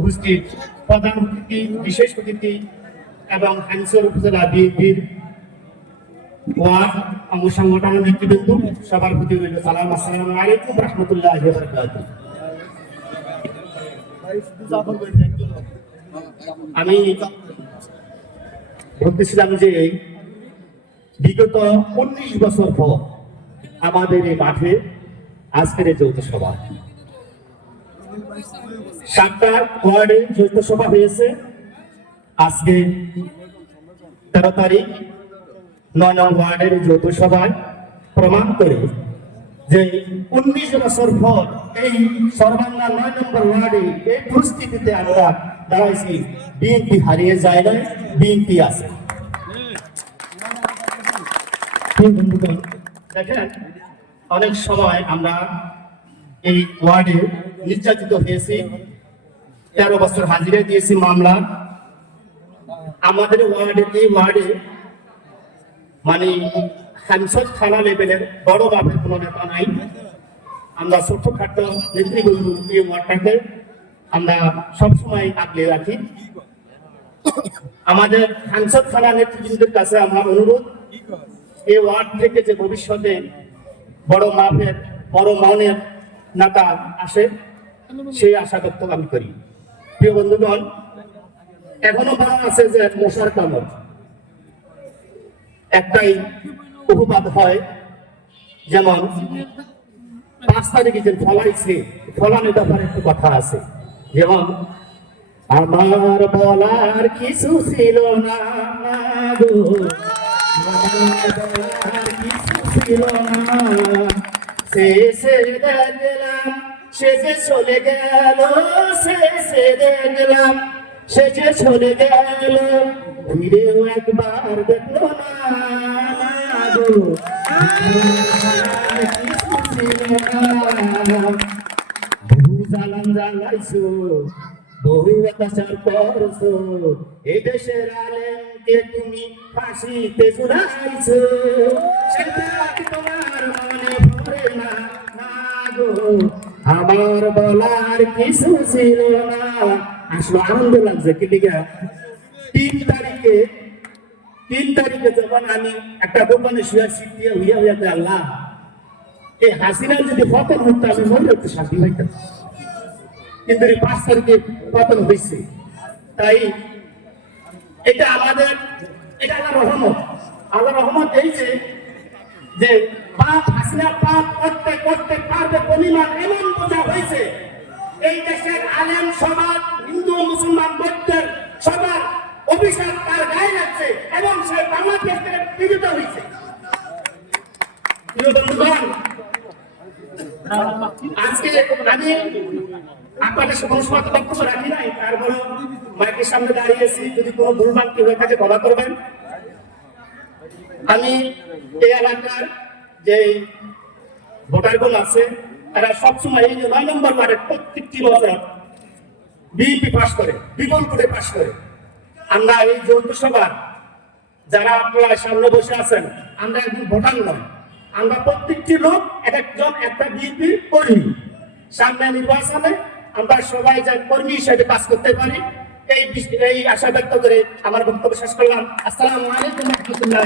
উপস্থিত প্রধান অতিথি, বিশেষ অতিথি এবং হ্যান্সর উপজেলা বিএনপির ওয়ার্ড অঙ্গ সংগঠনের নেতৃবৃন্দ, সবার প্রতি রইল সালাম। আসসালামু আলাইকুম রহমতুল্লাহ আমি বলতেছিলাম যে বিগত উনিশ বছর পর আমাদের এই মাঠে আজকের এই যৌথ সভা। সাতটা ওয়ার্ডে যৌথ সভা হয়েছে। আজকে তেরো তারিখ, নয় নং ওয়ার্ডের যৌথ সভায় প্রমাণ করে যে উনিশ বছর পর এই সর্বাঙ্গা নয় নম্বর ওয়ার্ডে এই পরিস্থিতিতে আমরা দাঁড়াইছি। বিএনপি হারিয়ে যায় না বিএনপি আছে। দেখেন, অনেক সময় আমরা এই ওয়ার্ডে নির্যাতিত হয়েছি। তেরো বছর হাজিরা দিয়েছি মামলা। আমাদের ওয়ার্ডে, এই ওয়ার্ডে মানে হ্যামসদ থানা লেভেলের বড় মাপের কোনো নেতা নাই। আমরা ছোটখাটো নেতৃবৃন্দ এই ওয়ার্ডটাকে আমরা সবসময় আগলে রাখি। আমাদের সাংসদ থানা নেতৃবৃন্দের কাছে আমার অনুরোধ, এই ওয়ার্ড থেকে যে ভবিষ্যতে বড় মাপের, বড় মনের নেতা আসে সেই আশা আমি করি। প্রিয় বন্ধুগণ, এখনও বলা আছে যে মশার কামড়। একটাই উপবাদ হয়, যেমন পাঁচ তারিখে যে ফলাইছে, ফলানোর ব্যাপারে একটু কথা আছে। যেমন, আমার বলার কিছু ছিল না ছিল না শেষে দেখলাম সে যে চলে গেল শেষে দেখলাম। সে যে চলে গেল ফিরেও একবার দেখল না। গো বহু জালান জ্বালাইছো, বহু অত্যাচার করছ। এই দেশের আলেমকে তুমি ফাঁসিতে ঝুলাইছো। সেটা তোমার মনে পড়ে না গো। আমার বলার কিছু ছিল না। আসলে আনন্দ লাগছে, কি লিগা তিন তারিখে তিন তারিখে যখন আমি একটা দোকানে শুয়ে শিখিয়ে হইয়া হইয়া আল্লাহ, এই হাসিনা যদি পতন হতো, আমি শান্তি হইতাম কিন্তু এই পাঁচ তারিখে পতন হয়েছে তাই এটা আমাদের, এটা আল্লাহ রহমত। আল্লাহ রহমত এই যে যে পাপ হাসিনা পাপ করতে করতে পারবে পরিমাণ এমন হয়েছে। এই দেশের আলেম সমাজ, হিন্দু, মুসলমান বৌদ্ধের সবার অভিশাপ তার গায়ে লাগছে এবং সে বাংলাদেশ থেকে পীড়িত হয়েছে। আজকে আমি আপনাদের সময় বক্তব্য রাখি নাই তারপরে মাইকের সামনে দাঁড়িয়েছি যদি কোনো ভুলভাল কি হয়ে থাকে, ক্ষমা করবেন। আমি এই এলাকার যে ভোটারগুলো আছে তারা সবসময় এই যে নয় নম্বর ওয়ার্ডের প্রত্যেকটি বছর বিএনপি পাস করে বিপুল করে পাস করে। আমরা এই যৌথ সভা, যারা আপনারা সামনে বসে আছেন, আমরা একজন ভোটার নয় আমরা প্রত্যেকটি লোক এক একজন একটা বিএনপি কর্মী। সামনে নির্বাচনে আমরা সবাই যা কর্মী হিসেবে কাজ করতে পারি। এই এই আশা ব্যক্ত করে আমার বক্তব্য শেষ করলাম। আসসালামু আলাইকুম রহমতুল্লাহ